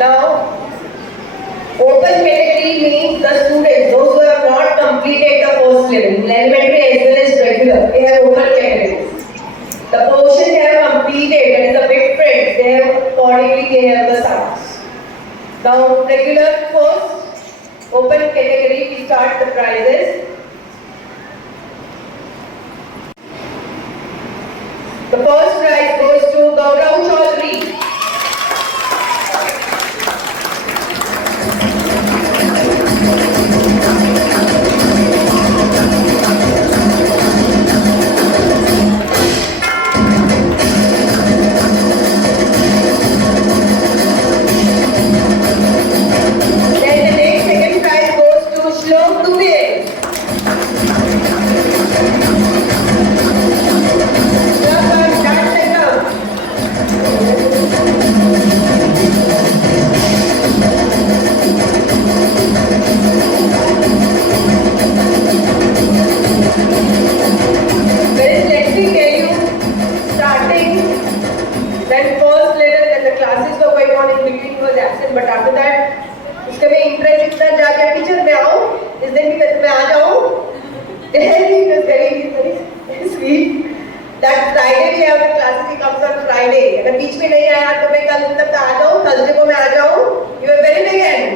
Now, open category means the students, those who have not completed the first level, elementary as well as regular, they have open categories. The portion they have completed, that is the big print, they have accordingly they have the sums. Now, regular first, open category, we start the prizes. The first prize goes to Gaurav Chaudhary. But after that उसके में interest इतना जाके teacher मैं आऊँ इस दिन भी मैं आ जाऊँ दैट फ्राइडे भी है classes he comes on Friday अगर बीच में नहीं आया तो मैं कल तक आ जाऊँ थर्सडे को मैं आ जाऊँ you are very big and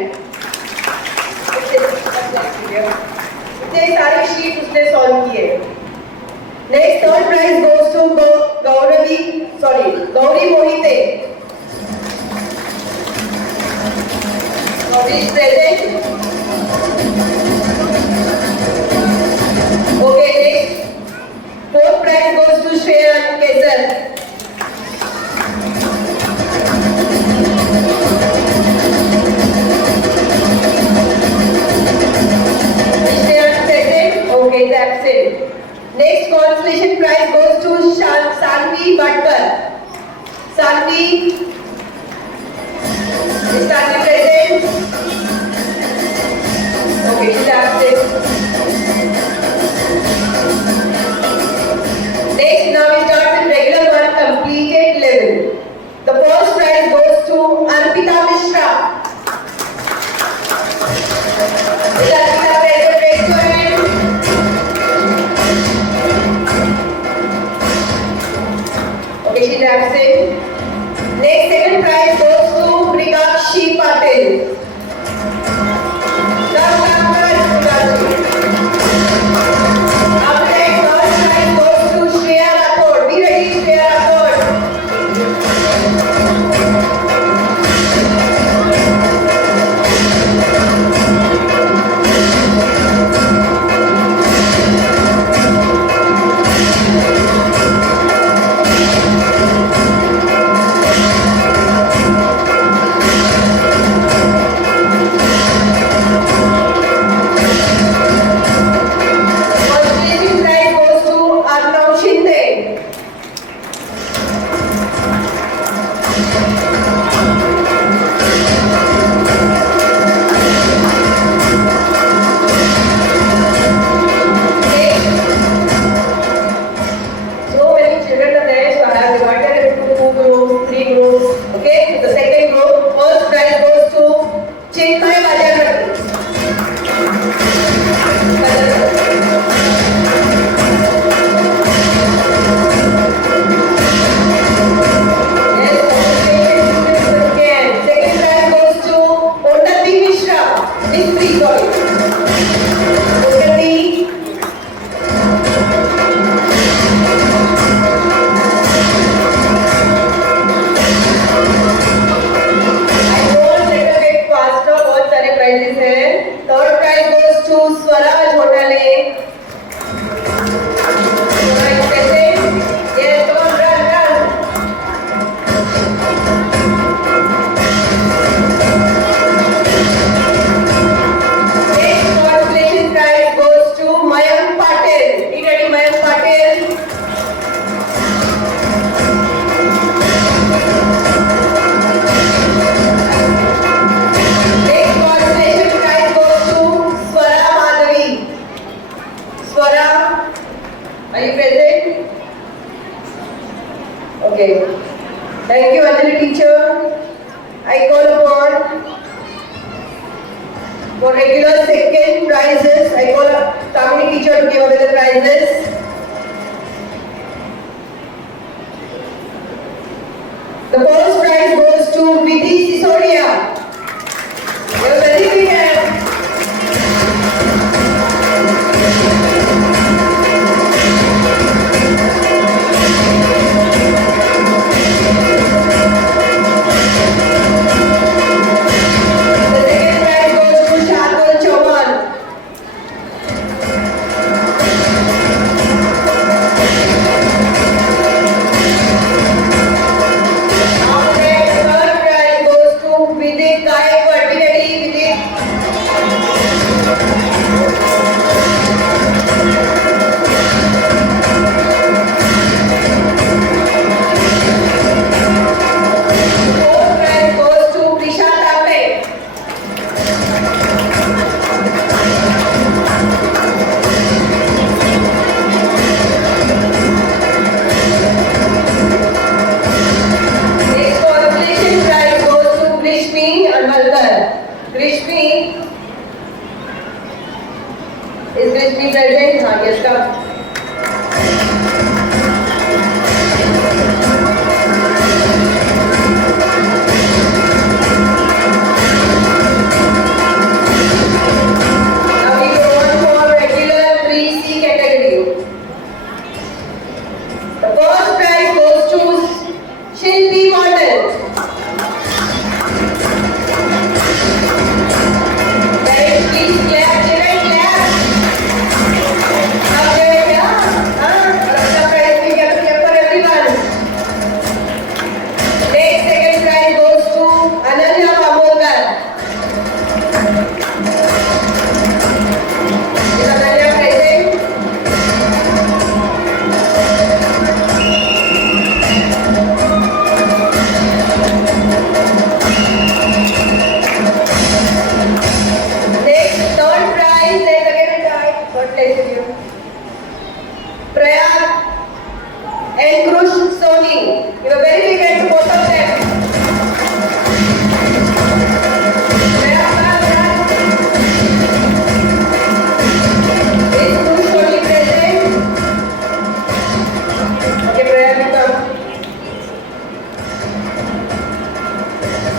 इतने सारे शीट उसने सॉल्व किए next third prize goes to Gauri Mohite Is present. Okay, next. Fourth prize goes to Shreya Kesar. Is Shreya present? Okay, is absent. Next consolation prize goes to Sanvi Bhatkar. Sanvi. Is Sanvi present? Okay, she's absent. Next, now we start with regular one. For regular second prizes, I call a Kamini teacher to give away the prizes. The first prize goes to Vidhi Sisodia. You're very big hand. Is Grishmi present? Yes, come. Now we go on for regular 3C category. The first prize goes to Shilpi Model. Guys, please clap, children, clap. Now there we are. The prize we have here for everyone. Next second prize goes to Ananya Pamolkar. Is Ananya present? Next, third prize, let's again a tie. Third place is you. Prayag and Krush Soni. You are very big hands to both of them. Prayag, Prayag. Is Krush Soni present? Okay, Prayag, you come.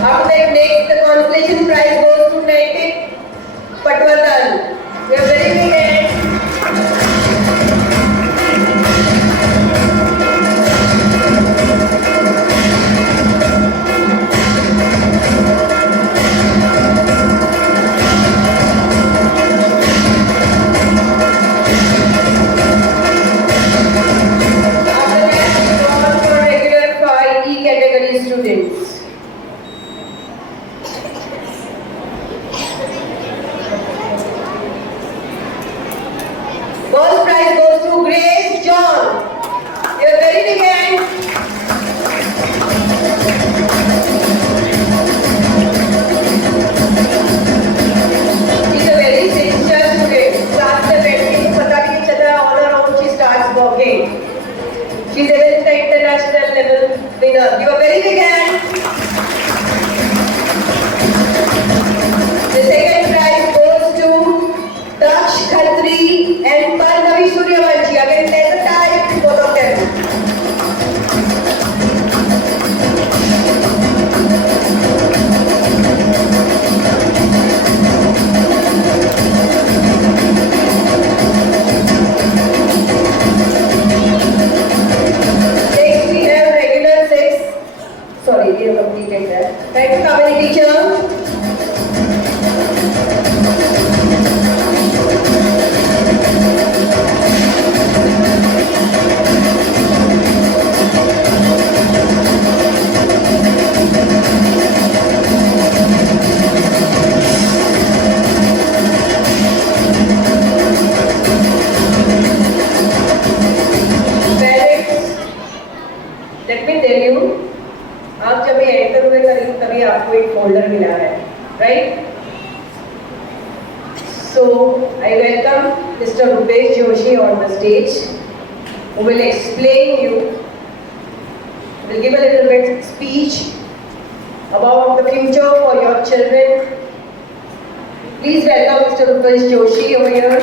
After that, next, the consolation prize goes to Naitik Patwardhan. You are very big hands. After that, we go on for regular 5E category students. First prize goes to Grace John. You're very big hand. She's a very sincere student. Starts the painting, पता नहीं चला all around she starts walking. She's even the international level winner. Give a very big hand. The second prize goes to Daksh Khatri and Parnavi Suryavanshi. Again, there's a tie between both of them. Next, we have regular 6. Sorry, we have completed that. Thank you, Kamini teacher. Let me tell you, आप जब ये enter हुए करीब तभी आपको एक folder मिला है, right? So I welcome Mr. Rupesh Joshi on the stage, who will explain you, will give a little bit speech about the future for your children. Please welcome Mr. Rupesh Joshi over here.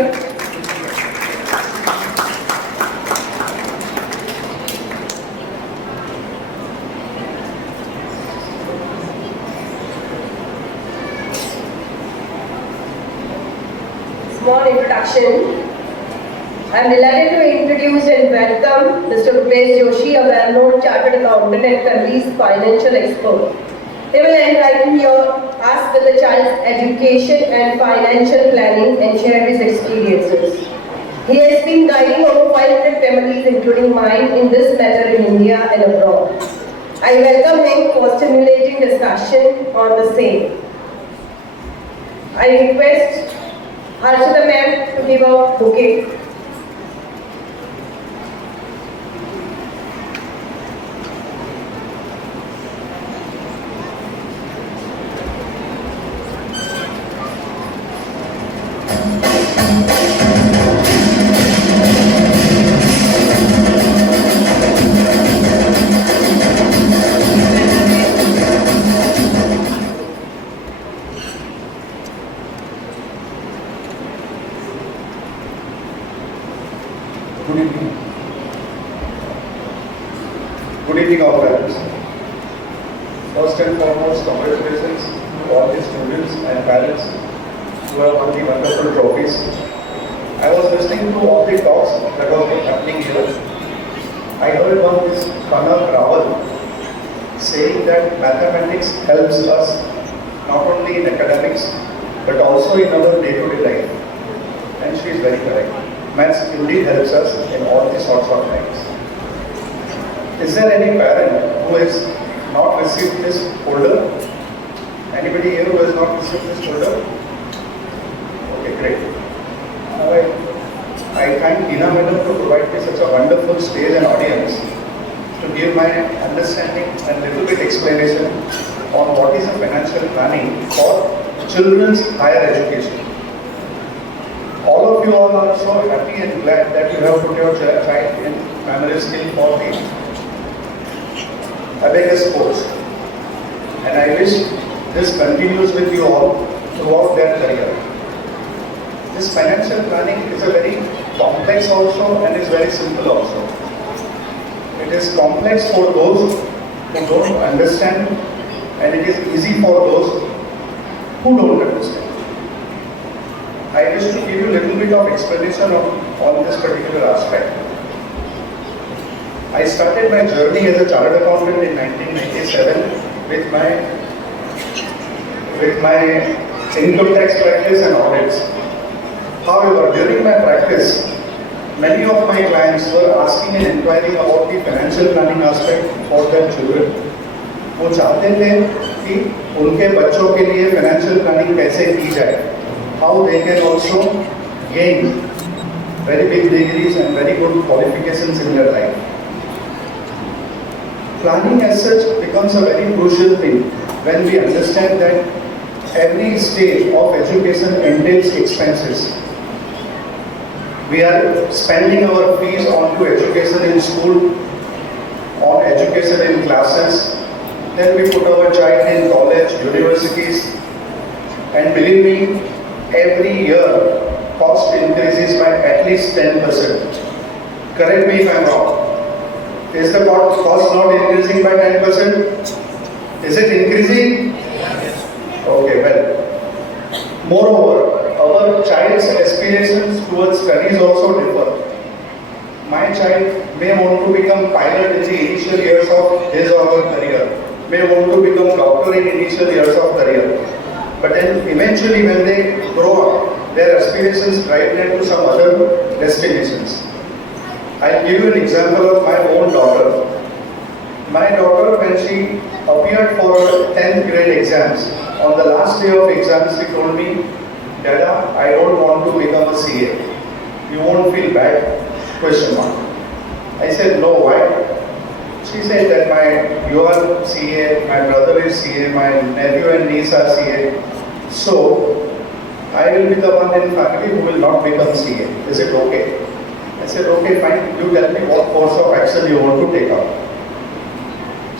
Small introduction. I am delighted to introduce and welcome Mr. Rupesh Joshi, a well-known chartered accountant and Curly's financial expert. He will enlighten us with the child's education and financial planning and share his experiences. He has been guiding over 500 families, including mine, in this matter in India and abroad. I welcome him for stimulating discussion on the same. I request Harshita ma'am to give a bouquet. Good evening. Good evening, all parents. First and foremost, congratulations to all the students and parents who have won the wonderful trophies. I was listening to all the talks that were happening here. I heard one is Kanak Rawal saying that mathematics helps us not only in academics but also in our day-to-day life. And she is very correct. Maths indeed helps us in all these sorts of things. Is there any parent who has not received this folder? Anybody here who has not received this folder? Okay, great. I thank Dina Madam to provide me such a wonderful stage and audience to give my understanding and little bit explanation on what is a financial planning for children's higher education. All of you all are so happy and glad that you have put your child in primary school for the abacus course. And I wish this continues with you all throughout their career. This financial planning is a very complex also and is very simple also. It is complex for those who don't understand and it is easy for those who don't understand. I wish to give you a little bit of explanation on this particular aspect. I started my journey as a chartered accountant in 1997 with my income tax practice and audits. However, during my practice, many of my clients were asking and inquiring about the financial planning aspect for their children. वो चाहते थे कि उनके बच्चों के लिए financial planning कैसे की जाए. How they can also gain very big degrees and very good qualifications in their life. Planning as such becomes a very crucial thing when we understand that every stage of education entails expenses. We are spending our fees on to education in school, on education in classes, then we put our child in college, universities, and believe me, every year cost increases by at least 10%. Correct me if I am wrong. Is the cost not increasing by 10%? Is it increasing? Okay, well. Moreover, our child's aspirations towards studies also differ. My child may want to become pilot in the initial years of his or her career, may want to become doctor in initial years of career. But then eventually when they grow up, their aspirations drive them to some other destinations. I'll give you an example of my own daughter. My daughter, when she appeared for her 10th grade exams, on the last day of exams, she told me, Dada, I don't want to become a CA. You won't feel bad? Question mark. I said, no, why? She said that you are CA, my brother is CA, my nephew and niece are CA. So, I will be the one in family who will not become CA. Is it okay? I said, okay, fine. You tell me what course of action you want to take up.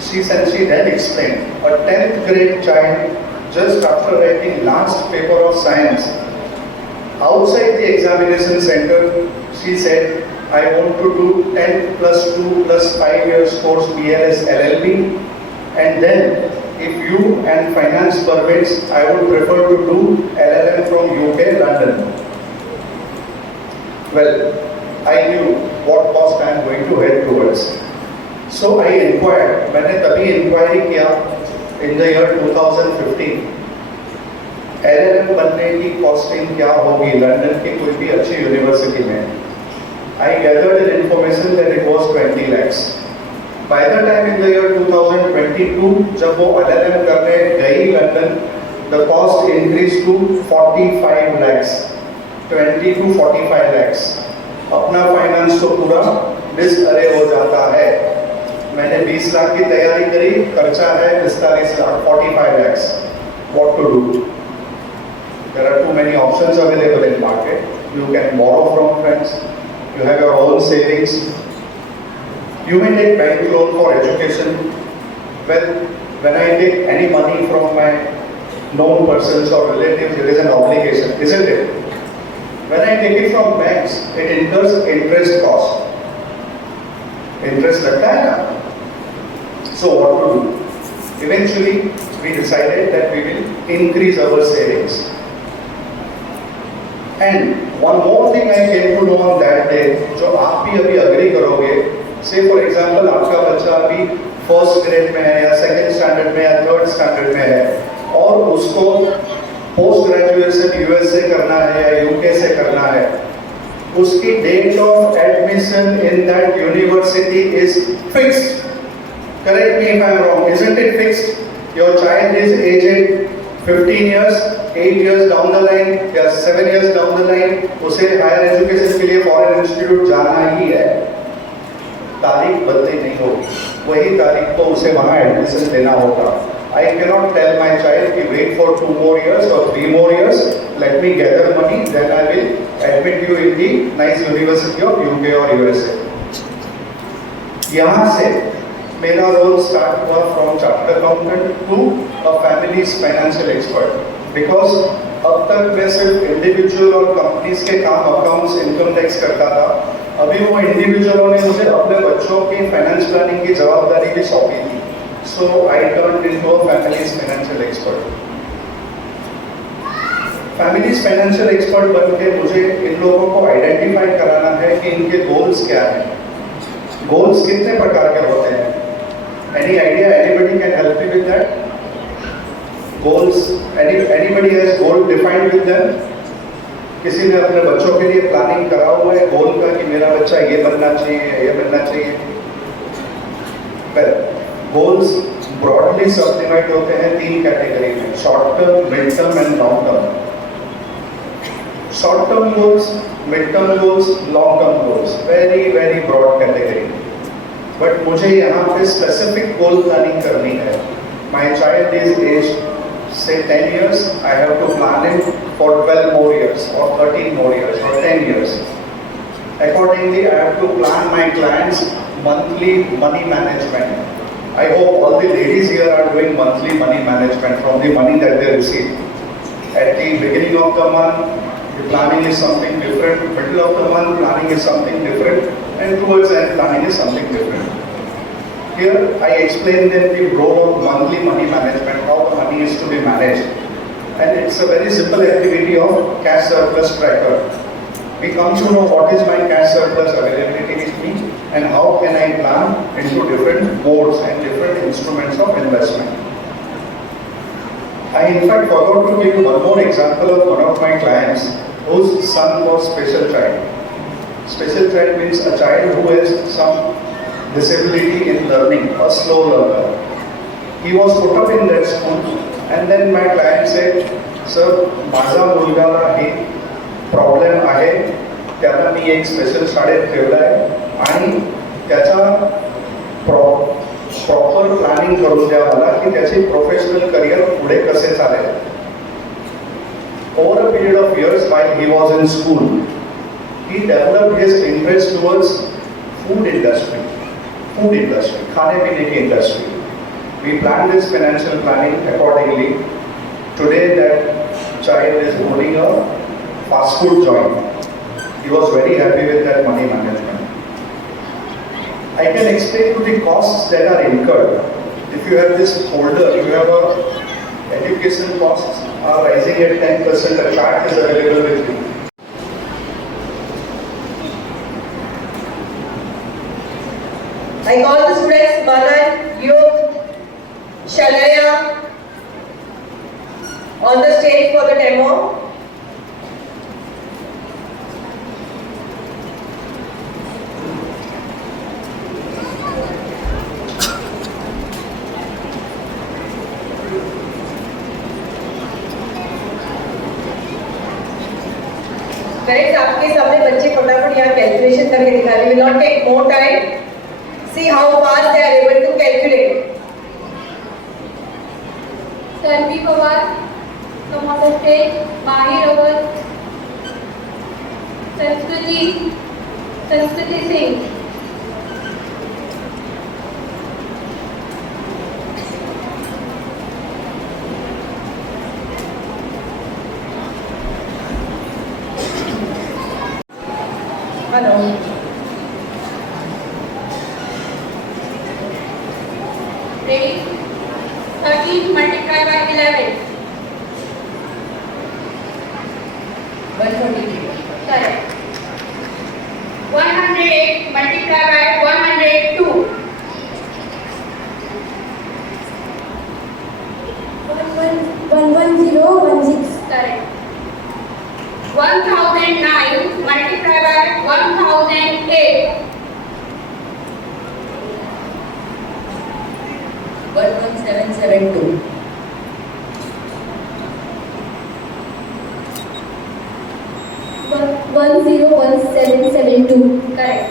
She then explained, a 10th grade child just after writing last paper of science, outside the examination center, she said, I want to do 10 plus 2 plus 5 years course BLS LLB, and then if you and finance permits, I would prefer to do LLM from UK, London. Well, I knew what cost I am going to head towards. So I inquired, मैंने तभी inquiry किया in the year 2015, LLM बनने की costing क्या होगी London की कोई भी अच्छी यूनिवर्सिटी में. I gathered an information that it was 20 lakhs. By the time in the year 2022, जब वो LLM करने गई London, the cost increased to 45 lakhs, 20 to 45 lakhs. अपना फाइनेंस तो पूरा डिसअरे हो जाता है. मैंने 20 लाख की तैयारी करी, खर्चा है 45 lakh, 45 lakhs. What to do? There are too many options available in market. You can borrow from friends. You have your own savings. You may take bank loan for education. Well, when I take any money from my known persons or relatives, there is an obligation, isn't it? When I take it from banks, it incurs interest cost. Interest लगता है ना? So what to do? Eventually, we decided that we will increase our savings. And one more thing I came to know on that day, जो आप भी अभी agree करोगे, say for example आपका बच्चा अभी फर्स्ट ग्रेड में है या सेकंड स्टैंडर्ड में या थर्ड स्टैंडर्ड में है और उसको पोस्ट ग्रेजुएशन यूएस से करना है या यूके से करना है, उसकी date of admission in that university is fixed. Correct me if I am wrong, isn't it fixed? Your child is aged 15 years, 8 years down the line या 7 years down the line, उसे higher education के लिए foreign institute जाना ही है. तारीख बदली नहीं होगी, वही तारीख को उसे वहाँ एडमिशन लेना होगा. I cannot tell my child कि wait for 2 more years or 3 more years, let me gather money, then I will admit you in the nice university of UK or USA. यहाँ से मेरा रोल स्टार्ट हुआ from chartered accountant to a family's financial expert. Because अब तक मैं सिर्फ individual और companies के काम अकाउंट्स इनकम टैक्स करता था. अभी वो इंडिविजुअलों ने मुझे अपने बच्चों की फाइनेंस प्लानिंग की जवाबदारी भी सौंपी थी. So I turn into a family's financial expert. Family's financial expert बन के मुझे इन लोगों को आइडेंटिफाई कराना है कि इनके गोल्स क्या हैं. गोल्स कितने प्रकार के होते हैं? Any idea? Anybody can help me with that? Goals. Anybody has goal defined with them? किसी ने अपने बच्चों के लिए प्लानिंग करा हुआ है गोल का कि मेरा बच्चा ये बनना चाहिए, ये बनना चाहिए? Well, goals broadly subdivide होते हैं 3 कैटेगरी में: short term, mid term and long term. Short term goals, mid term goals, long term goals, very very broad category. But मुझे यहाँ पे स्पेसिफिक गोल प्लानिंग करनी है. माई चाइल्ड इज एज से 10 years, I have to plan him for 12 more years or 13 more years or 10 years. Accordingly, I have to plan my clients' monthly money management. I hope all the ladies here are doing monthly money management from the money that they receive. At the beginning of the month, the planning is something different, middle of the month planning is something different, and towards the end planning is something different. Here I explain them the role of monthly money management, how the money is to be managed, and it's a very simple activity of cash surplus tracker. We come to know what is my cash surplus availability with me and how can I plan into different modes and different instruments of investment. I in fact forgot to give you one more example of one of my clients whose son was special child. Special child means a child who has some disability in learning, a slow learner. He was put up in that school and then my client said, sir, माझा मुलगाला हे problem आहे, त्याला मी एक special शाळेत ठेवलाय आणि त्याचा proper planning करून द्या मला की त्याचे प्रोफेशनल करिअर पुढे कसे चालेल. Over a period of years while he was in school, he developed his interest towards food industry, खाने पीने की industry. We planned this financial planning accordingly. Today that child is owning a fast food joint. He was very happy with that money management. I can explain to the costs that are incurred. If you have this folder, you have a education costs are rising at 10%, a chart is available with you. I call the students Manan, Yug, Shalaya on the stage for the demo. Friends, आपके सामने बच्चे फटाफट यहाँ calculation करके दिखाने will not take more time. See how fast they are able to calculate. Sarvi Pawar, come on the stage. Mahir Awal, Sanskriti Singh. Hello. Ready? 13 multiplied by 11. 123. Correct. 108 multiplied by 102. 11016. Correct. 1009 multiplied by 1008. 11772. 101772. Correct.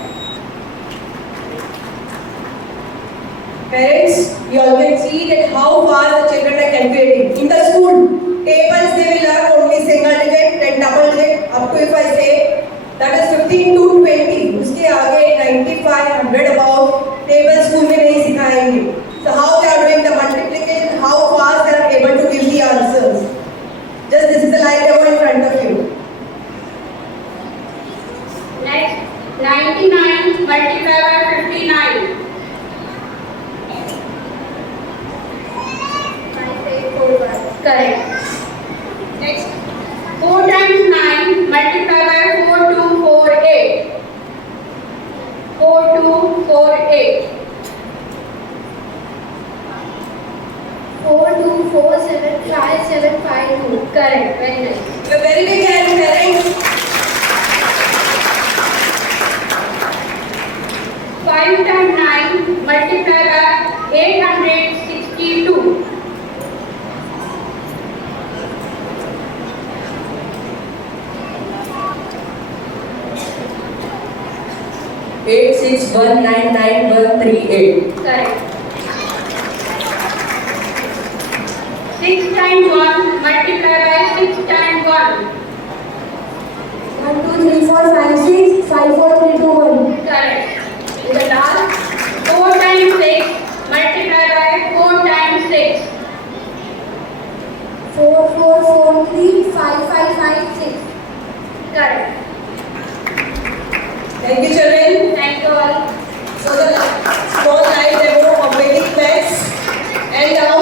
Parents, you all can see that how fast the children are calculating. In the school, tables they will learn only single digit, then double digit, up to if I say that is 15 to 20. उसके आगे 95, 100 above table school में नहीं सिखाएंगे. So how they are doing the multiplication, how fast they are able to give the answers. Just this is the live demo in front of you. Next, 99 multiplied by 59. Correct. Next, 4 times 9 multiplied by 4248. 4248. 4247552. Correct. Very nice. A very big hand, parents. 5 times 9 multiplied by 862. 86199138. Correct. 6 times 1 multiplied by 6 times 1. 1 2 3 4 5 6 5 4 3 2 1. Correct. In the last, 4 times 6 multiplied by 4 times 6. 4 4 4 3 5 5 5 6. Correct. Thank you, children. Thank you all. So the small live demo of Vedic maths. And now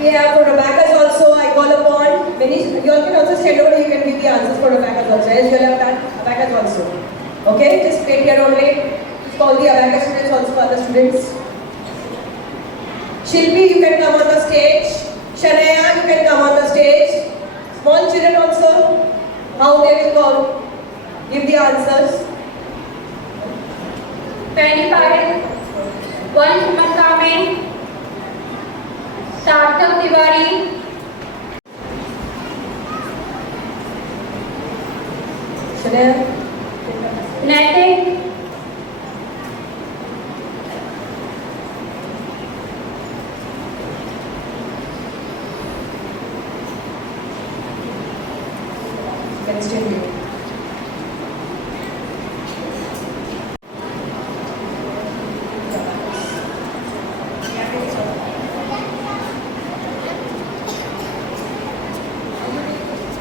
we have for Rebecca's also. I call upon many. You all can also stand over. You can give the answers for Rebecca's also. As well have done Rebecca's also. Okay, just wait here only. Call the Abacus students also, other students. Shilpi, you can come on the stage. Shanaya, you can come on the stage. Small children also. How they will call? Give the answers. Penny Parekh, Vansh Makame, Sarthak Tiwari, Shanaya. Naitik, Can still do.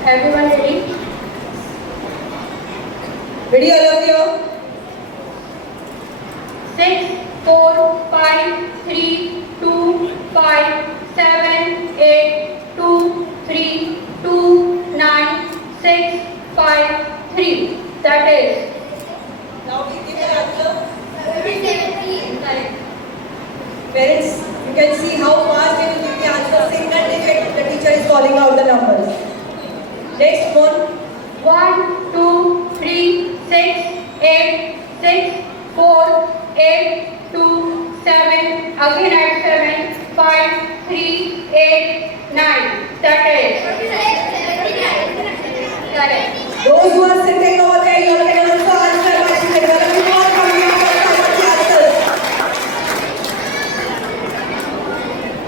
Everyone ready? Ready all of you? 6, 4, 5, 3, 2, 5, 7, 8, 2, 3, 2, 9, 6, 5, 3. That is. Now we give the answer. Correct. Parents, you can see how fast they will give the answer. Single digit, the teacher is calling out the numbers. Next one. 1, 2, 3, 6, 8, 6, 4, 8, 2, 7, again at 7, 5, 3, 8, 9. That is. Correct. Those who are sitting over there, you all can also answer by saying, well, you all coming up with the answers.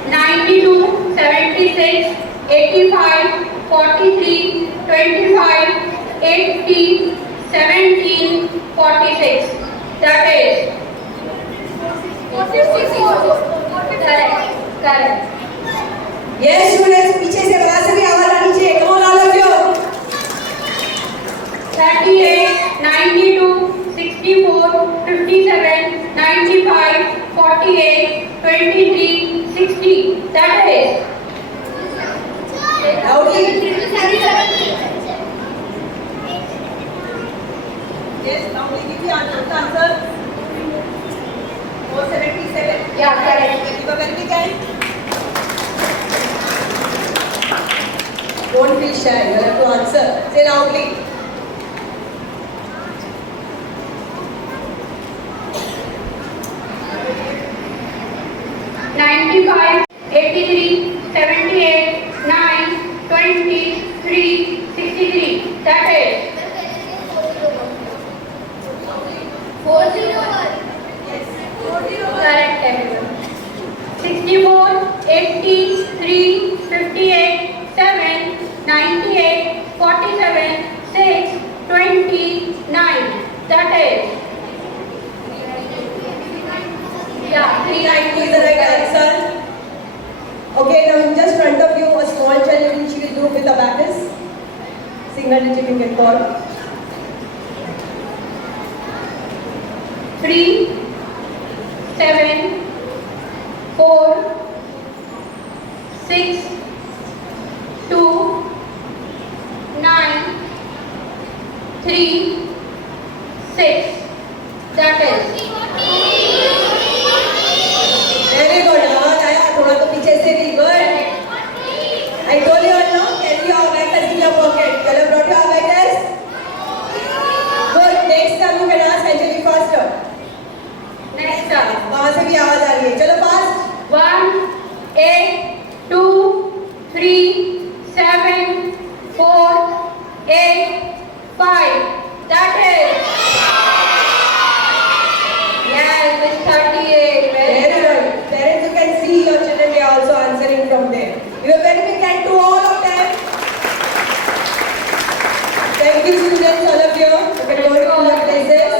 92, 76, 85, 43, 25, 80, 17, 46. That is. Correct. Correct. Yes, students, पीछे से वहाँ से भी आवाज आनी चाहिए. Come on, all of you. 38, 92, 64, 57, 95, 48, 23, 60. That is. Loudly. Yes, loudly give the answer. The answer. 477. Yeah, correct. Give a very big hand. Don't feel shy. You have to answer. Say loudly. $95, 83, 78, 9, 23, 63. That is. 401. Correct, everyone. 64, 83, 58, 7, 98, 47, 6, 29. That is. Yeah, 390 is the right answer. Okay, now in just front of you, a small challenge which you will do with abacus. Single digit you can call. 3, 7, 4, 6, 2, 9, 3, 6. That is. Very good. आवाज आया थोड़ा तो पीछे से भी good. I told you all now, carry your abacus in your pocket. You all have brought your abacus? Good. Next time you can ask Anjali faster. Next up. वहाँ से भी आवाज आ रही है. चलो fast. 1, 8, 2, 3, 7, 4, 8, 5. That is. Yes, it's 38. Very Very good. good. Parents, you can see your children, they are also answering from there. You have very big hand to all of them. Thank you, students, all of you. You can go to your places.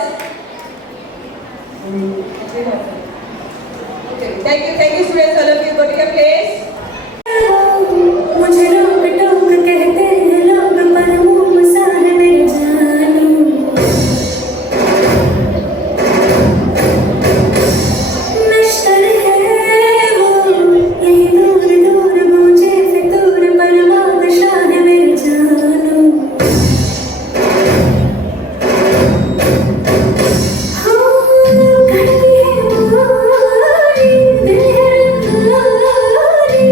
Okay. Thank you, students, all of you. Go to your place. मुझे रोक टोक कहते हैं लोग पर मुँह मसाल मेरे जानू नश्तर है वो यही दूर दूर मुझे फितूर पर बादशाह है मेरे जानू हो करती है वो दिल है रंगारी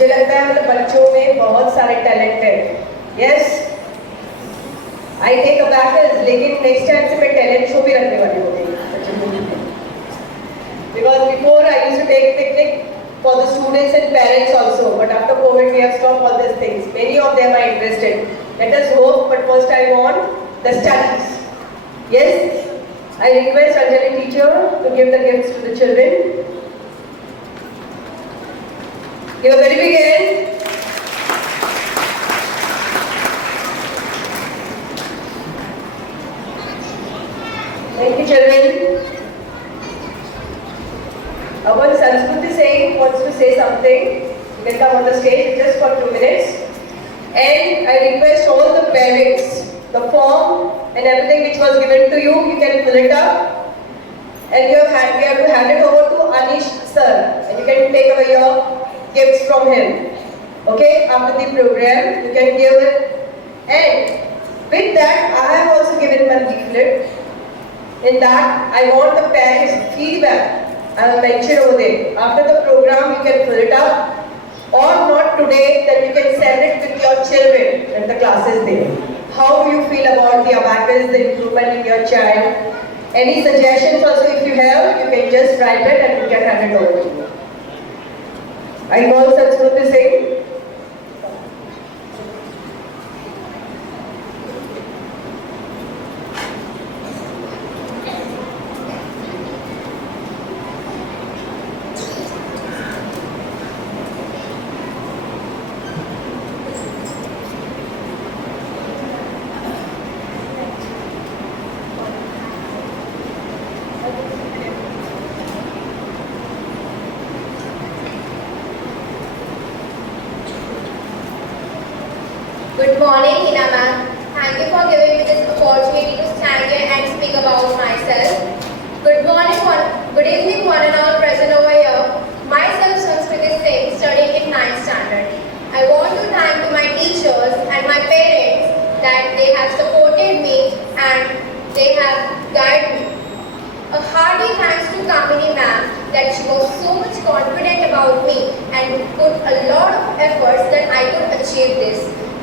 मुझे लगता है मतलब बच्चों में बहुत सारे टैलेंट है. यस, आई टेक अबैकस, लेकिन नेक्स्ट टाइम से मैं टैलेंट शो भी रखने वाली हूँ because before I used to take picnic for the students and parents also, but after COVID we have stopped all these things. Many of them are interested. Let us hope, but first I want the studies. Yes, I request Anjali teacher to give the gifts to the children. Give a very big hand. Thank you, children. Our Sanskrit Singh wants to say something. You can come on the stage just for 2 minutes. And I request all the parents, the form and everything which was given to you, you can fill it up. And we have to hand it over to Anish sir. And you can take away your gifts from him. Okay, after the program, you can give it. And with that, I have also given one leaflet. In that, I want the parents' feedback. I will mention over there. After the program, you can fill it up. Or not today, then you can send it with your children when the class is there. How do you feel about the abacus, the improvement in your child? Any suggestions also if you have, you can just write it and we can hand it over to you. I call Sanskrit Singh. Good morning, Hina ma'am. Thank you for giving me this opportunity to stand here and speak about myself. Good evening, one and all present over here. Myself, Sanskrit Singh, studying in 9th standard. I want to thank my teachers and my parents that they have supported me and they have guided me. A hearty thanks to Kamini ma'am that she was so much confident about me and put a lot of efforts that I could achieve this.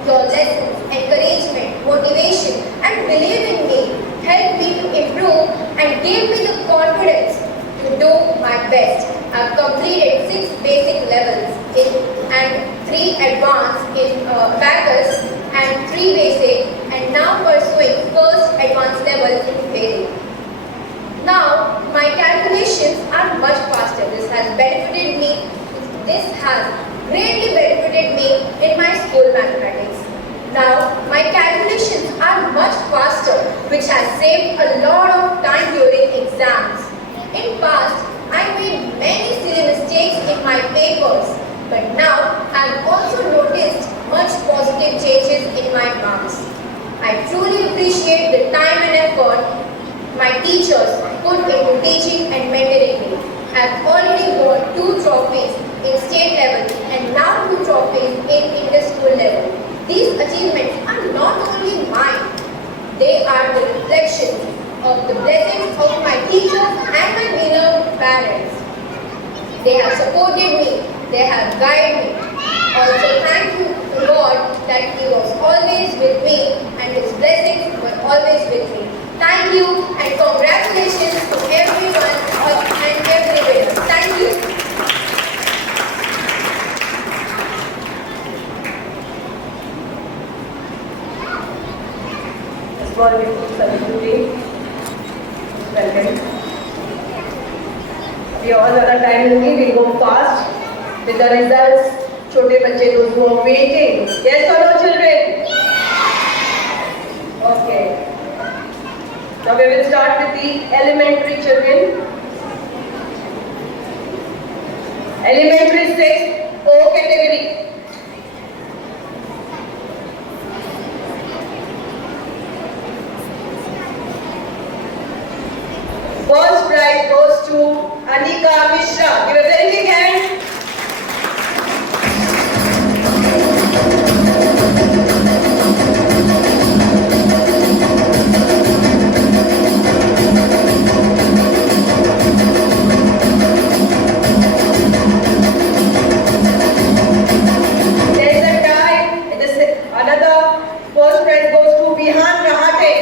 Your lessons, encouragement, motivation and belief in me helped me to improve and gave me the confidence to do my best. I've completed 6 basic levels and 3 advanced in abacus and 3 basic and now pursuing first advanced level in Vedic. Now my calculations are much faster. This has greatly benefited me in my school mathematics. has saved a lot of time during exams. In past, I made many silly mistakes in my papers, but now I have also noticed much positive changes in my marks. I truly appreciate the time and effort my teachers put into teaching and mentoring me. I have already won 2 trophies in state level and now 2 trophies in inter-school level. These achievements are not only mine, they are the reflection of the blessings of my teachers and my beloved parents. They have supported me, they have guided me. Also thank you to God that He was always with me and His blessings were always with me. Thank you and congratulations to everyone and everywhere. Thank you. Small people saluting. Welcome. We all are a time limit. We go fast with the results. छोटे बच्चे those who are waiting. Yes or no, children? Okay. Now we will start with the elementary children. Elementary 6, O category. First prize goes to Anika Mishra. Give a very big hand. Another first prize goes to Bihan Rahate.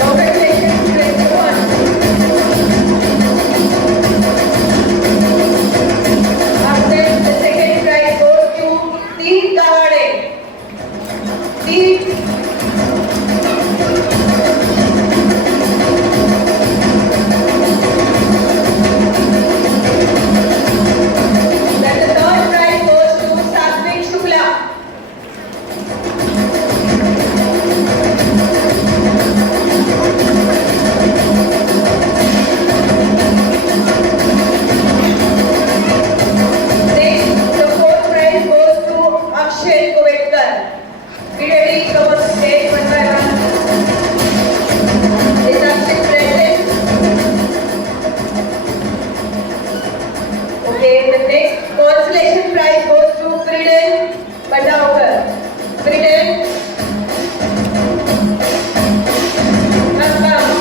Congratulations to everyone. After the second prize goes to Teen Kahade. Teen. Then the third prize goes to Satvik Shukla. Next, the fourth prize goes to Akshay Kovetkar. Be ready, come on stage one by one. Is Akshay present? Okay, the next consolation prize goes to Friden Bandaukar. Friden, come.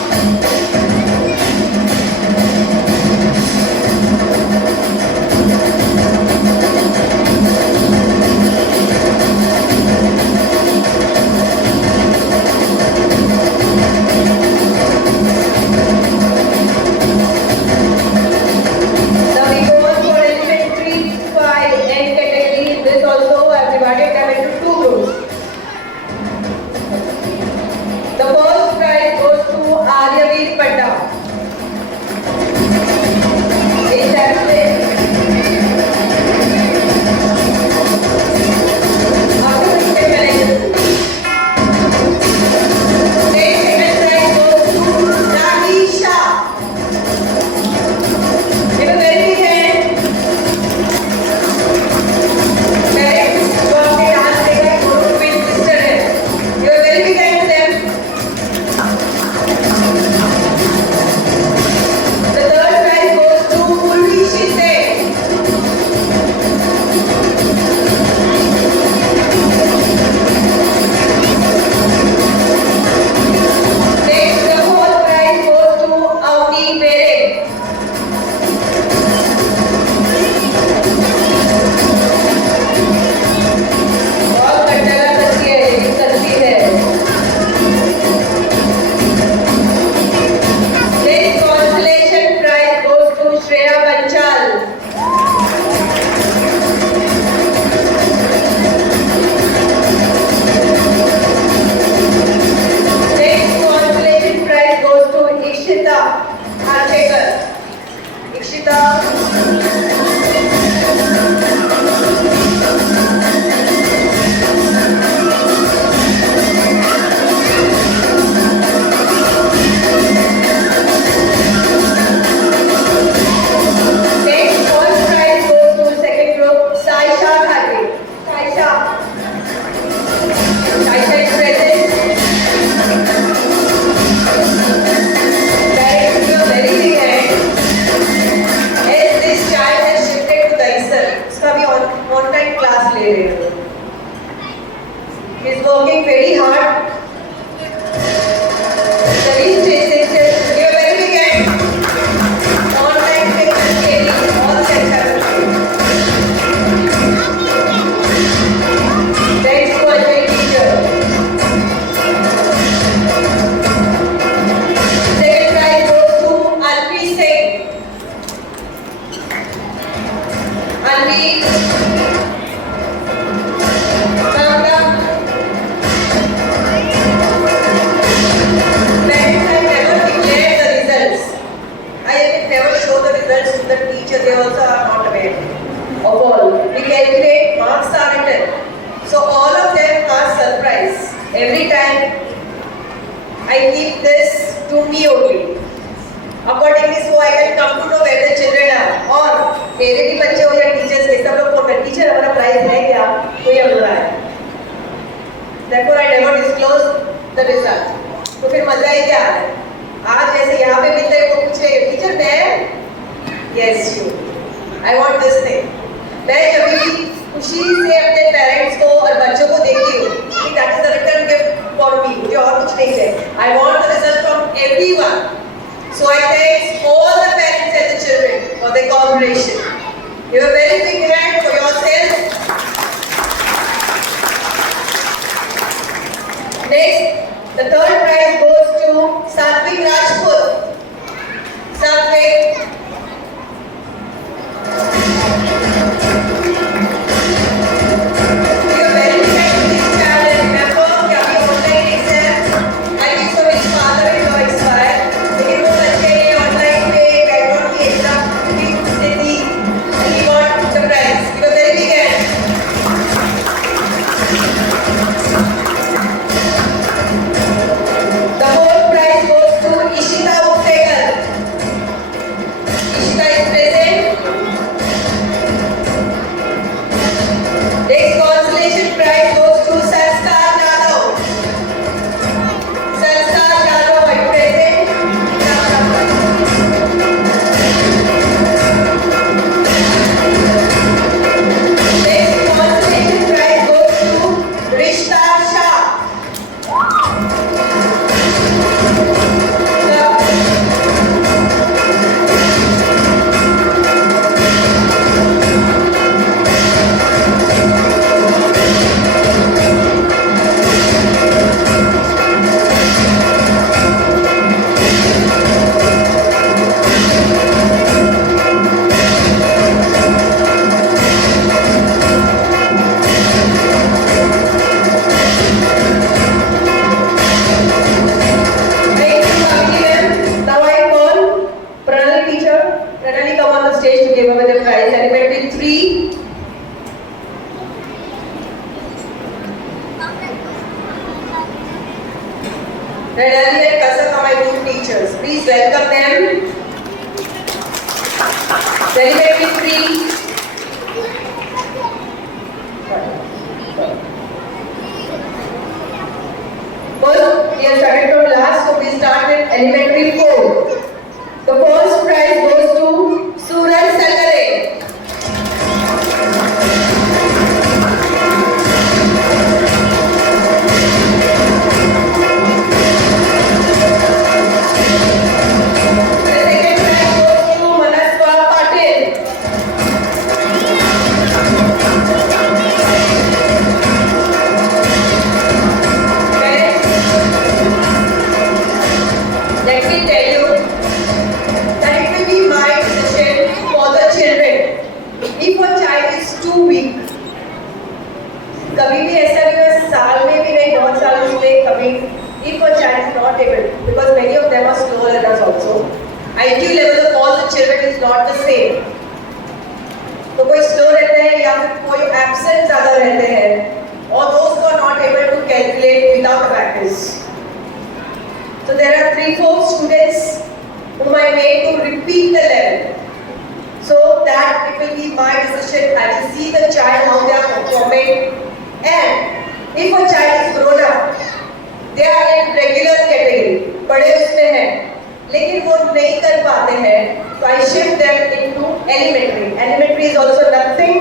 Now we go on for elementary 5. ले रहे हैं. He is working very hard. Studies stations, give a very big hand. Online section, all sectors. Next one, my teacher. Second prize goes to Alpi Singh. Alpi. Come up. Parents have never declared the results. I never show the results to the teacher. They also are not aware of all. We calculate, marks are written. So all of them are surprise. Every time I keep this to me only. Accordingly, so I can come to know where the children are. और मेरे भी बच्चे हो या teachers के सब लोग phone कर टीचर हमारा प्राइज है क्या कोई अधूरा है. Therefore I never disclose the result. तो फिर मजा ही क्या है. आज जैसे यहाँ पे मिलते हैं वो पूछे टीचर मैं yes you I want this thing. मैं जब भी खुशी से अपने पेरेंट्स को और बच्चों को देखती हूँ कि that is the return gift for me. मुझे और कुछ नहीं चाहिए. I want the result from everyone. So I thank all the parents and the children for their cooperation. Give a very big hand for yourself. Next, the third prize goes to Satvik Rajput. Satvik. Give a very big hand to this child and remember कि अभी online exam. I think so his father-in-law expired. लेकिन वो बच्चे ने online पे background की exam भी उसने दी. And he got the prize. Give a very big hand. The fourth prize goes to Ishita Uptekar. Ishita is present. Next consolation prize goes to Sanskar Jadhav. Sanskar Jadhav, are you present? Next consolation prize goes to Rishta Shah. Thank you, Bhavini ma'am. Now I call Pranali teacher. Pranali, come on the stage to give away the prize. Elementary 3. Pranali and Kasam are my two teachers. Please welcome them. Elementary 3. First, we have started from last, so we started elementary 4. The first prize goes to Suraj Sakare. The second prize goes to Manaswa Patil. Let me tell you that it will be my decision for the children. If a child is too weak, कभी भी ऐसा नहीं है साल में भी नहीं 9 साल में कभी if a child is not able because many of them are slow learners also. IQ level of all the children is not the same. तो कोई slow रहता है या फिर कोई absent ज़्यादा रहते हैं और those who are not able to calculate without practice. So there are 3-4 students whom I made to repeat the level. So that it will be my decision. I will see the child how they are performing. And if a child is grown up, they are in regular category. बड़े उसमें हैं, लेकिन वो नहीं कर पाते हैं, तो I shift them into elementary. Elementary is also nothing,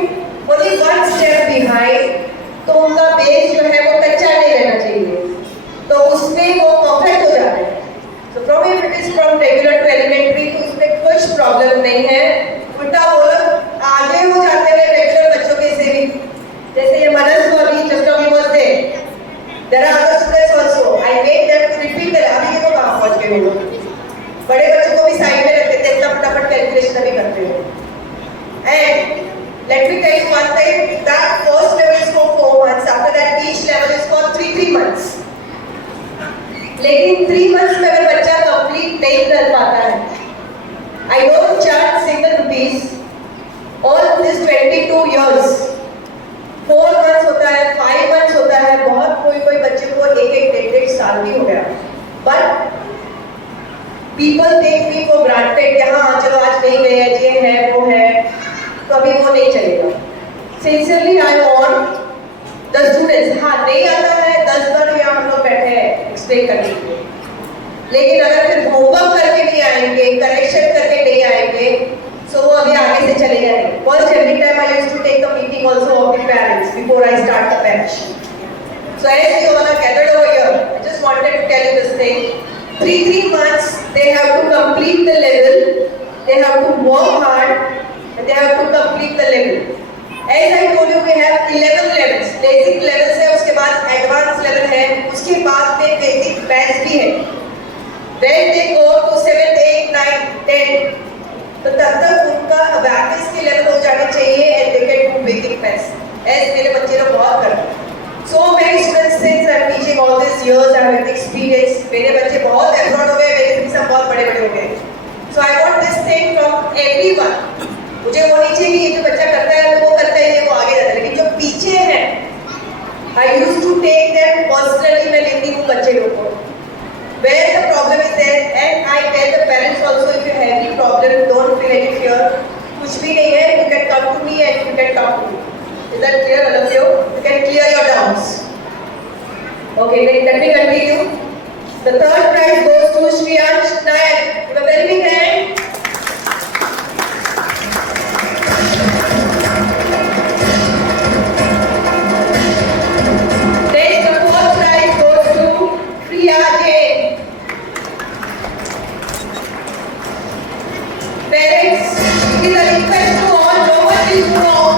only one step behind tell you one thing, that first level is for 4 months. After that, each level is for 3 months. लेकिन 3 months में अगर बच्चा complete नहीं कर पाता है, I don't charge single rupees. All this 22 years, 4 months होता है, 5 months होता है, बहुत कोई बच्चे को एक डेढ़ साल भी हो गया. But people take me for granted कि हाँ चलो आज नहीं गए, ये है वो है, तो अभी वो नहीं चलेगा. Sincerely I want the students, हाँ नहीं आता है 10 बार यहाँ हम लोग बैठे हैं एक्सप्लेन करने के लिए, लेकिन अगर फिर होमवर्क करके नहीं आएंगे, करेक्शन करके नहीं आएंगे, so वो अभी आगे से चलेगा नहीं. First every time I used to take a meeting also of the parents before I start the batch. So as you all are gathered over here, I just wanted to tell you this thing. 3 months they have to complete the level, they have to work hard, and they have to complete the level. As I told you, we have 11 levels. Basic levels है, उसके बाद advanced level है, उसके बाद में basic batch भी है. When they go to 7th, 8th, 9th, 10th, तो तब तक उनका अवेयरनेस के लेवल हो जाने चाहिए and they can do basic batch. As मेरे बच्चे लोग बहुत करते हैं. So many students since I'm teaching all these years, I have experience. मेरे बच्चे बहुत abroad हो गए, मेरे सब बहुत बड़े हो गए. So I want this thing from everyone. मुझे वो नहीं चाहिए कि ये जो बच्चा करता है वो करता है, ये वो आगे जाता है, लेकिन जो पीछे हैं, I used to take them personally. मैं लेती हूँ बच्चे लोग को. Where the problem is there, and I tell the parents also, if you have any problem, don't feel any fear. कुछ भी नहीं है, you can come to me and you can talk to me. Is that clear, all of you? You can clear your doubts. Okay, let me continue. The third prize goes to Shriyansh Nayak. Give a very big hand. Next, the fourth prize goes to Priya Jain. Parents, it is a request to all, no one is wrong.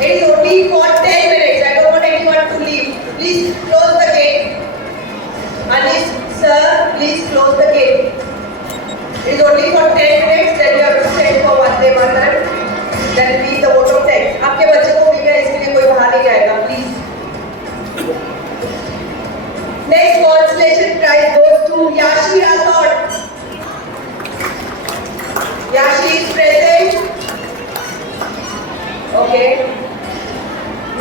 It is only for 10 minutes. I don't want anyone to leave. Please close the gate. Anish, sir, please close the gate. It is only for 10 minutes. Then you have to stand for Vande Mataram. That will be the vote of thanks. आपके बच्चे को मिल गया, इसके लिए कोई बाहर नहीं जाएगा, please. Next consolation prize goes to Yashi Rathod. Yashi is present. Okay.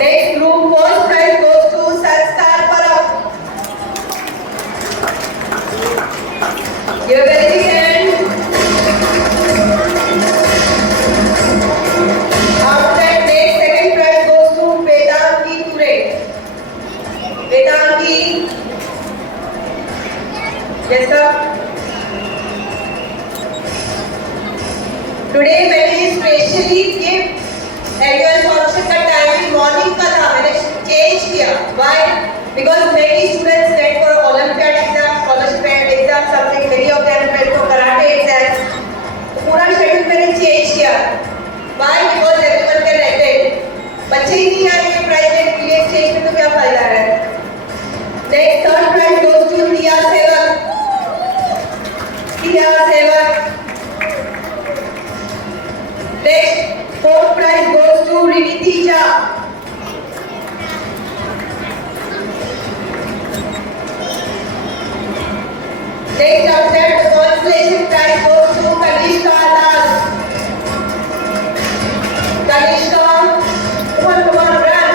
Next group, first prize goes to Sanskar Parab. Give a very big hand. After that, next second prize goes to Vedanti Ture. Vedanti. Yes, sir. Today मैंने specially ये annual function का timing morning का था, मैंने change किया. Why? Because many students went for Olympiad exam, scholarship exam, something. Many of them went for karate exams. तो पूरा schedule मैंने चेंज किया. Why? Because everyone can attend. बच्चे ही नहीं आएंगे प्राइज के लिए स्टेज पे तो क्या फायदा है? Next third prize goes to Tia Sevak. Tia Sevak. Next, fourth prize goes to Riniti Jha. Next up that, the consolation prize goes to Kanishka Das. Kanishka, come on, run.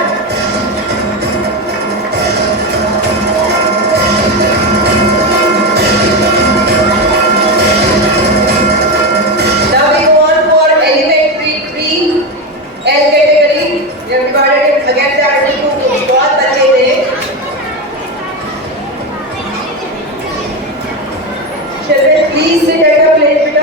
Now we go on for elementary 3 L category. We have divided it again into बहुत बच्चे थे. Children, please sit at your place.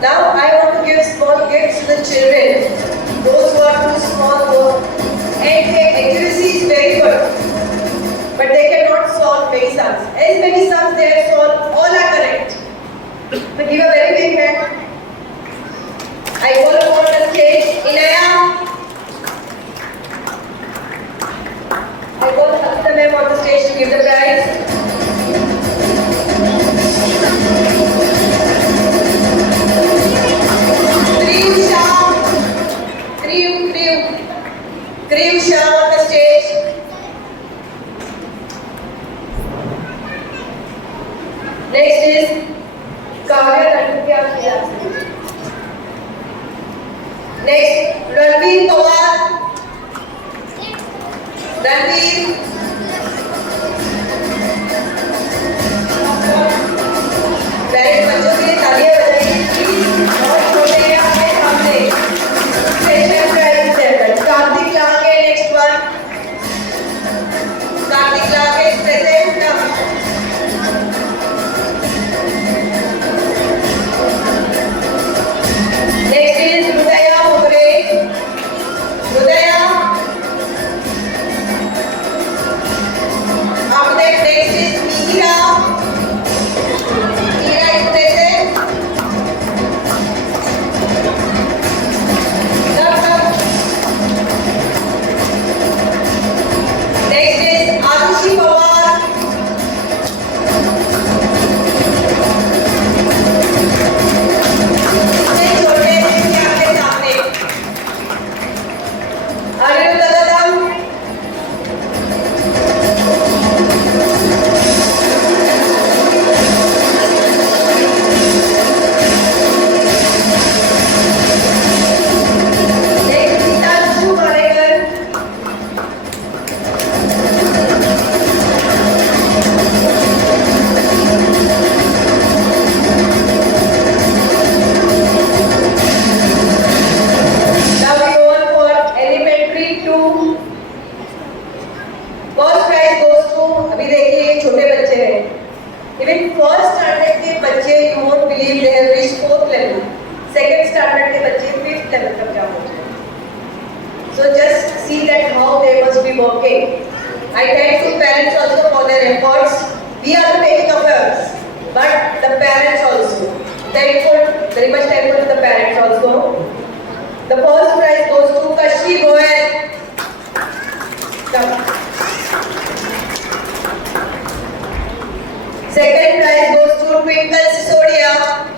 Now I want to give small gifts to the children, those who are too small for. And accuracy is very good, but they cannot solve many sums. As many sums they have solved, all are correct. So give a very big hand. I call upon the stage Inaya. I call Hasita ma'am on the stage to give the prize. Kriu Shah on the stage. Next is Kavya Kandukia. Next, Ranveer Pawar. Ranveer. Parents बच्चों के लिए तालियां बजाइए please और छोटे हैं अपने सामने special prize देकर कार्तिक लागे next one Kartik Lage present next is Rudaya Mugre Rudaya अब next is Meera So just see that how they must be working. I thank the parents also for their efforts. We are taking efforts, but the parents also. Thankful, very much thankful to the parents also. The first prize goes to Kashri Goel. Second prize goes to Twinkle Sisodia.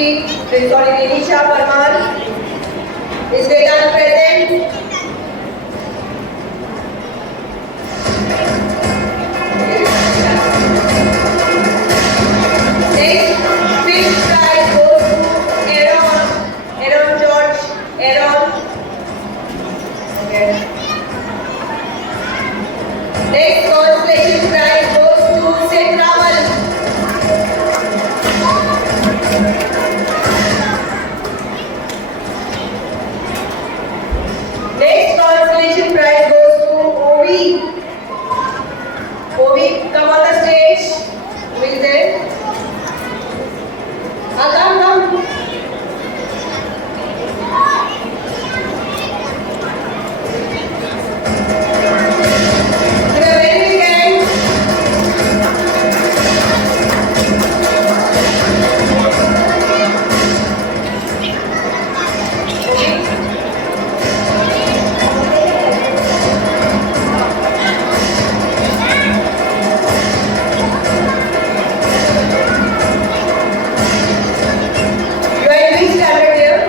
Renisha Parmar. Is Vedant present? Next, fifth prize goes to Aaron George. Aaron. Okay. Next consolation prize goes to Sid Raval. Next consolation prize goes to Ovi. Ovi, come on the stage. Who is there? Come. Give a very big hand. You are in which standard here?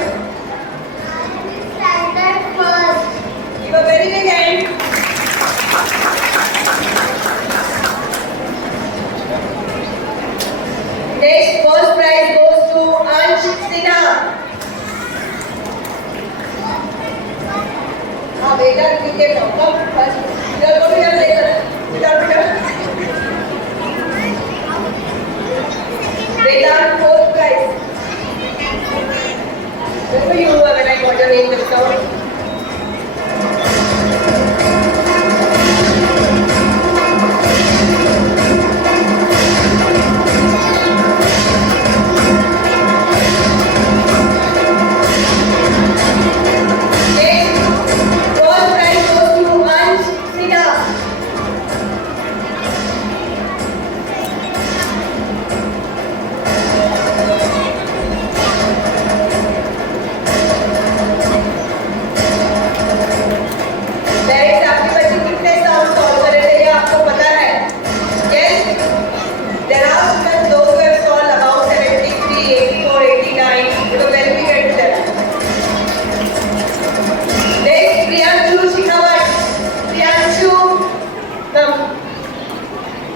Standard first. Give a very big hand. Next, first prize goes to Ansh Sinha. बेटा ठीक है कब first इधर को भी इधर बेटा Vedant fourth prize. Where were you when I got your name just now?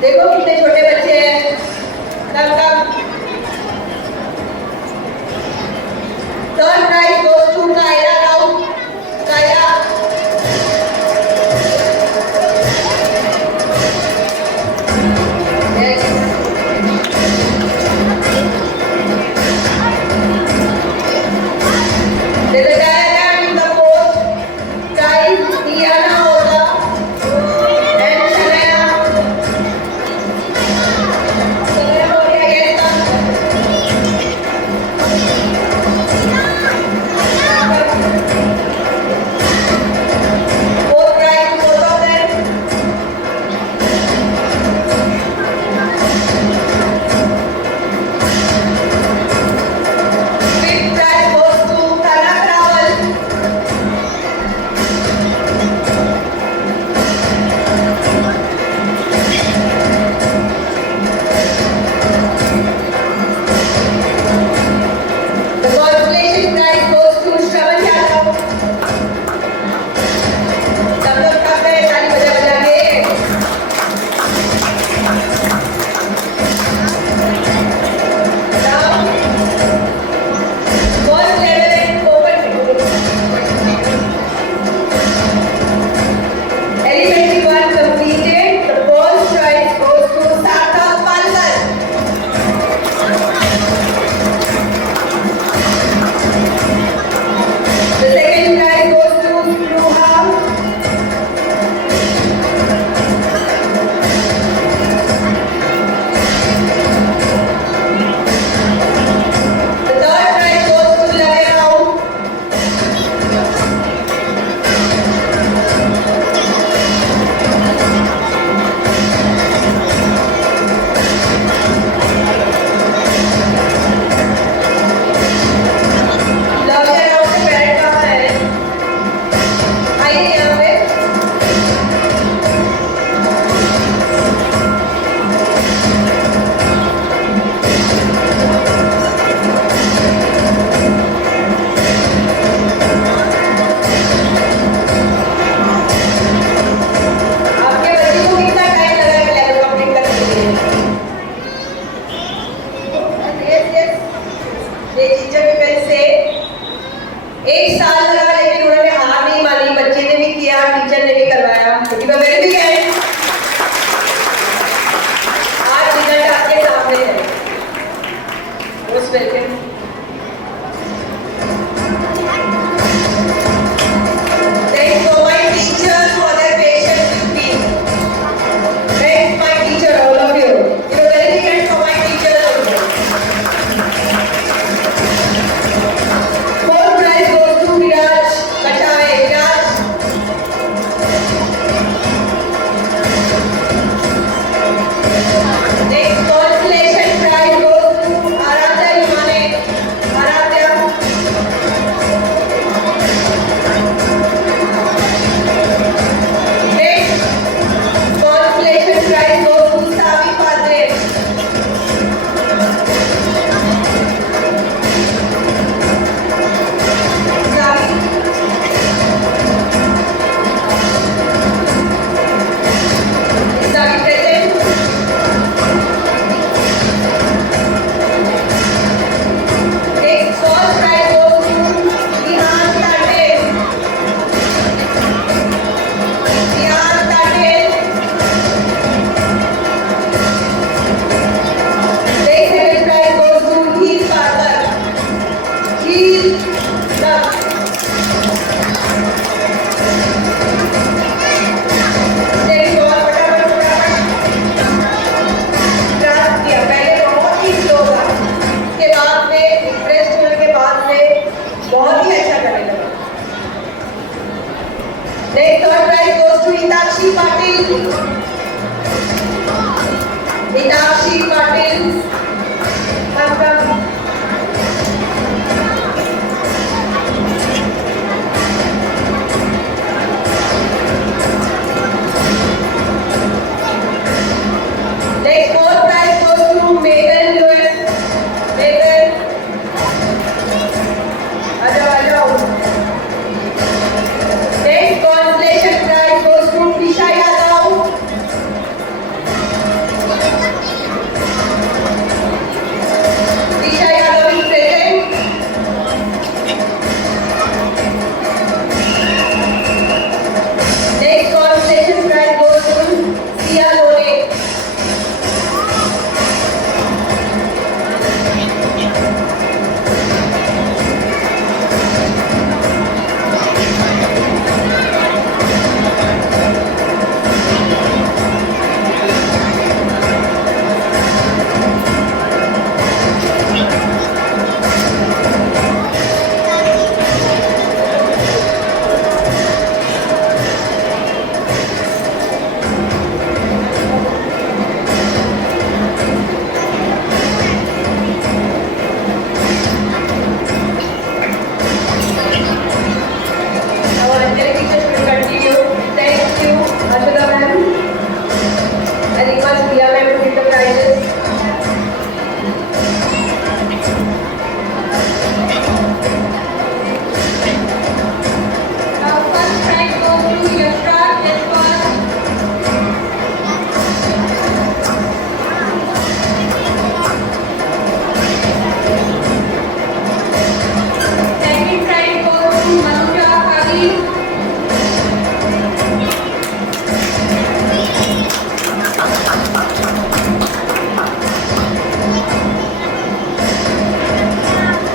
देखो कितने छोटे बच्चे हैं कम third prize goes to Kaira Rao. Kaira. Yes. There's a diagram in the post. Guys, Diana Oda and Shanaya. Shanaya Oda again. Next third prize goes to Hitakshi Patil. Hitakshi Patil. Come. Next fourth prize goes to Megan Lewis. Megan. Ajao. Next consolation prize goes to Tisha Yadav. Tisha Yadav is present. Next consolation prize goes to Sia Lone. Our athletic teachers will continue. Thank you, Ashwata ma'am. I request Priya ma'am to give the prizes. Now first prize goes to Yashraj Jaiswal. Second prize goes to Manuja Kali.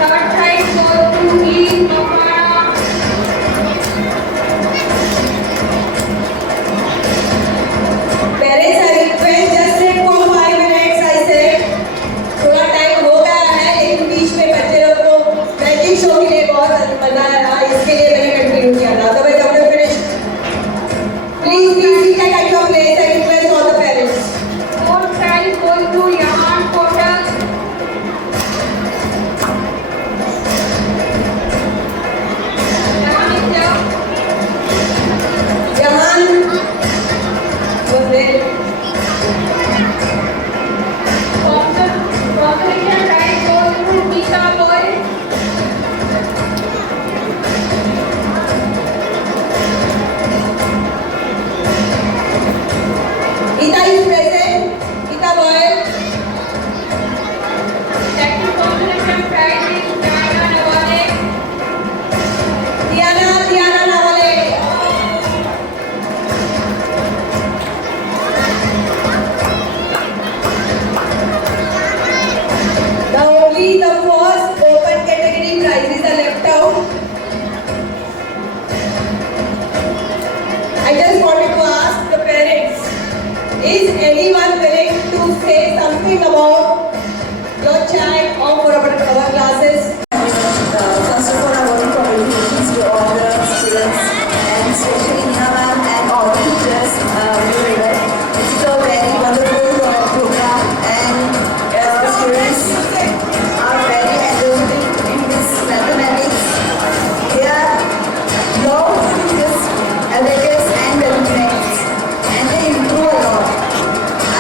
Third prize goes to Neem Mawara. Parents, I request just sit for 5 minutes. I said थोड़ा time हो गया है लेकिन बीच में बच्चे लोग को magic show के लिए बहुत मजा आया इसके लिए मैंने कंटिन्यू किया था तो मैं जब finish please sit at your place. I request all the parents. Fourth prize goes to Yaman Kotak. Yaman is here. Jahan was there. Consolation prize goes to Geeta Boy. Geeta is present. Geeta boy. Second consolation prize is Diana Nawale. Diana Nawale. Now only the first open category prizes are left out. I just wanted to ask the parents, is anyone willing to say something about your child or for our classes? First of all, I want to congratulations to all the students and especially Neha ma'am and all the teachers. It's a very wonderful program and the students are very energetic in this mathematics. They are long this abacus and mathematics and they improve a lot.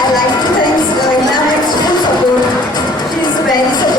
I like to thank Neha ma'am for support. She is very supportive.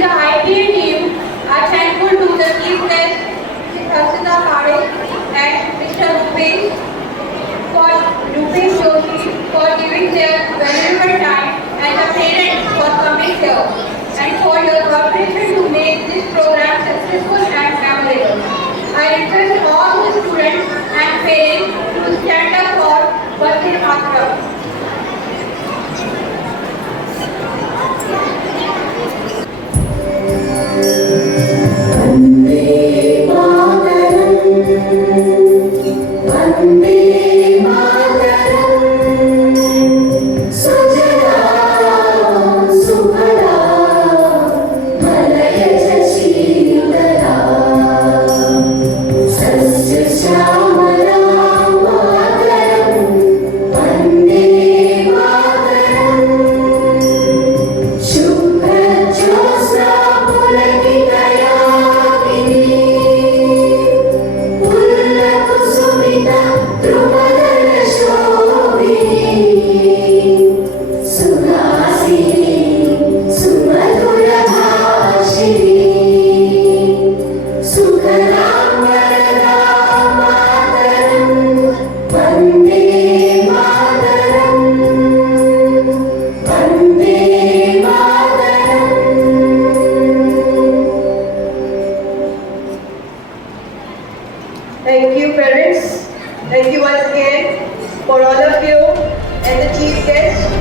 the ITA team are thankful to the chief guest, Ms. Harshita Parekh and Mr. Rupesh Joshi for giving their valuable time and the parents for coming here and for your cooperation to make this program successful and memorable. I request all the students and parents to stand up for Vande Mataram. Thank you, parents. Thank you once again for all of you and the chief guest.